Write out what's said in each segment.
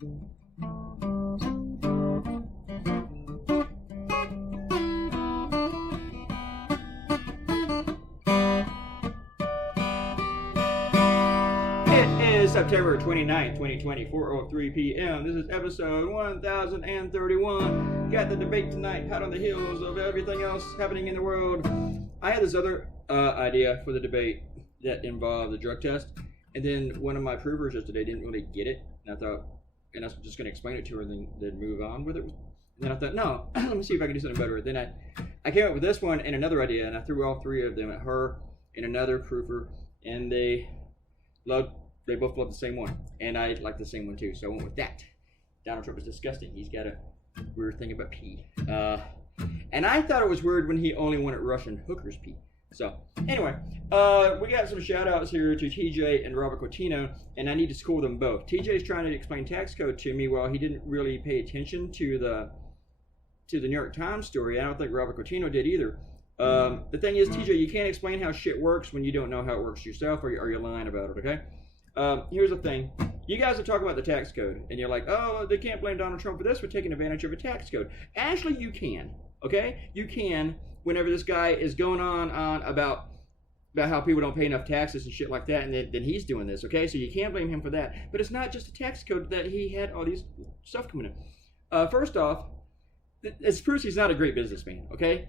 September 29th, 2020, 4:03 p.m. This is episode 1031. Got the debate tonight, hot on the heels of everything else happening in the world. I had this other idea for the debate that involved the drug test, and then one of my provers yesterday didn't really get it, and I thought, and I was just going to explain it to her and then move on with it. And then I thought, no, let me see if I can do something better. Then I came up with this one and another idea, and I threw all three of them at her and another prover, and they both love the same one, and I like the same one too, so I went with that. Donald Trump is disgusting. He's got a weird thing about pee. And I thought it was weird when he only wanted Russian hookers pee. So, anyway, we got some shout-outs here to TJ and Robert Coutinho, and I need to score them both. TJ's trying to explain tax code to me while he didn't really pay attention to the New York Times story. I don't think Robert Coutinho did either. The thing is, TJ, you can't explain how shit works when you don't know how it works yourself, or you're lying about it, okay? Here's the thing. You guys are talking about the tax code, and you're like, oh, they can't blame Donald Trump for this, for taking advantage of a tax code. Actually, you can, okay? You can, whenever this guy is going on about how people don't pay enough taxes and shit like that, and then he's doing this, okay? So you can't blame him for that. But it's not just a tax code that he had all these stuff coming in. First off, it proves he's not a great businessman, okay?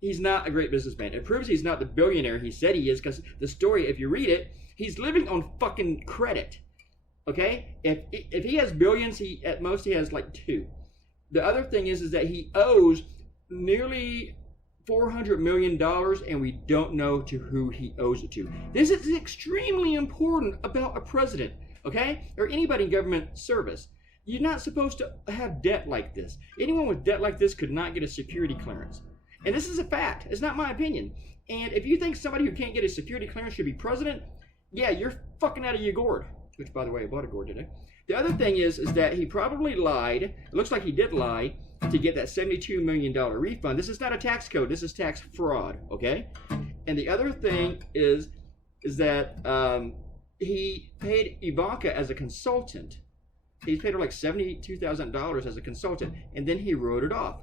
He's not a great businessman. It proves he's not the billionaire he said he is, because the story, if you read it, he's living on fucking credit, okay? If he has billions, at most he has like 2. The other thing is that he owes nearly $400 million, and we don't know to who he owes it to. This is extremely important about a president, okay? Or anybody in government service. You're not supposed to have debt like this. Anyone with debt like this could not get a security clearance. And this is a fact. It's not my opinion. And if you think somebody who can't get a security clearance should be president, yeah, you're fucking out of your gourd. Which, by the way, I bought a gourd today. The other thing is that he probably lied. It looks like he did lie to get that $72 million refund. This is not a tax code. This is tax fraud, okay? And the other thing is that he paid Ivanka as a consultant. He paid her like $72,000 as a consultant, and then he wrote it off.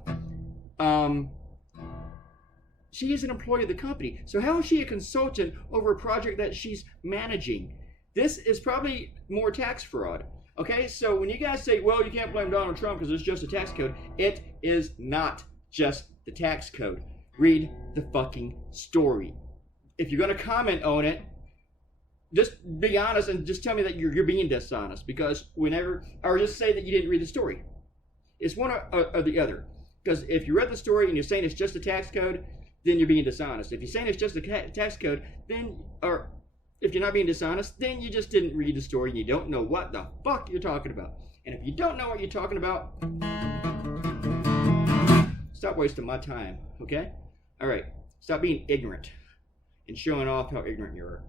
She is an employee of the company. So how is she a consultant over a project that she's managing? This is probably more tax fraud. Okay, so when you guys say, well, you can't blame Donald Trump because it's just a tax code, it is not just the tax code. Read the fucking story. If you're going to comment on it, just be honest and just tell me that you're being dishonest, because or just say that you didn't read the story. It's one or the other. Because if you read the story and you're saying it's just a tax code, then you're being dishonest. If you're saying it's just a tax code, or if you're not being dishonest, then you just didn't read the story and you don't know what the fuck you're talking about. And if you don't know what you're talking about, stop wasting my time, okay? All right, stop being ignorant and showing off how ignorant you are.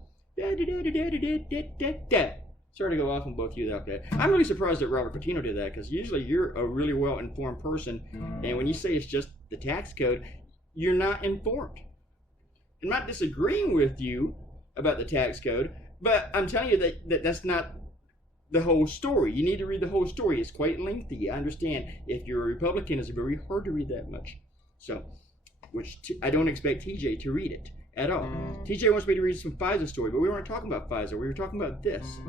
Sorry to go off on both of you that day. I'm really surprised that Robert Coutinho did that, because usually you're a really well-informed person, and when you say it's just the tax code, you're not informed. I'm not disagreeing with you about the tax code, but I'm telling you that that's not the whole story. You need to read the whole story. It's quite lengthy. I understand. If you're a Republican, it's very hard to read that much. So, I don't expect TJ to read it at all. TJ wants me to read some FISA story, but we weren't talking about FISA. We were talking about this.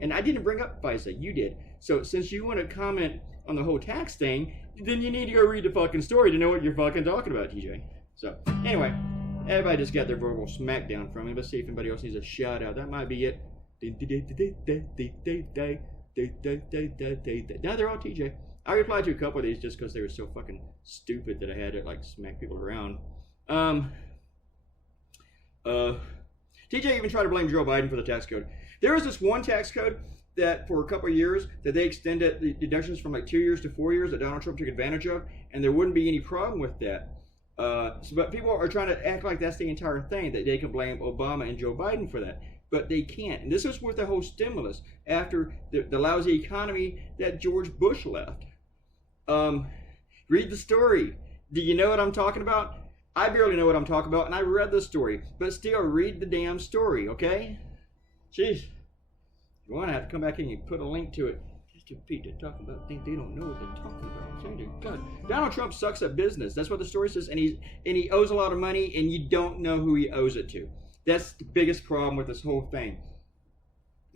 And I didn't bring up FISA. You did. So since you want to comment on the whole tax thing, then you need to go read the fucking story to know what you're fucking talking about, TJ. So, anyway, everybody just got their verbal smackdown from me. Let's see if anybody else needs a shout out. That might be it. Now they're all TJ. I replied to a couple of these just because they were so fucking stupid that I had to like smack people around. TJ even tried to blame Joe Biden for the tax code. There was this one tax code that for a couple of years that they extended the deductions from like 2 years to 4 years that Donald Trump took advantage of, and there wouldn't be any problem with that. But people are trying to act like that's the entire thing, that they can blame Obama and Joe Biden for that. But they can't. And this is with the whole stimulus after the lousy economy that George Bush left. Read the story. Do you know what I'm talking about? I barely know what I'm talking about, and I read the story. But still, read the damn story, okay? Jeez. You want to have to come back in and put a link to it. to talk about things they don't know what they're talking about. God, Donald Trump sucks at business. That's what the story says, and he owes a lot of money, and you don't know who he owes it to. That's the biggest problem with this whole thing.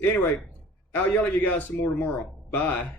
Anyway, I'll yell at you guys some more tomorrow. Bye.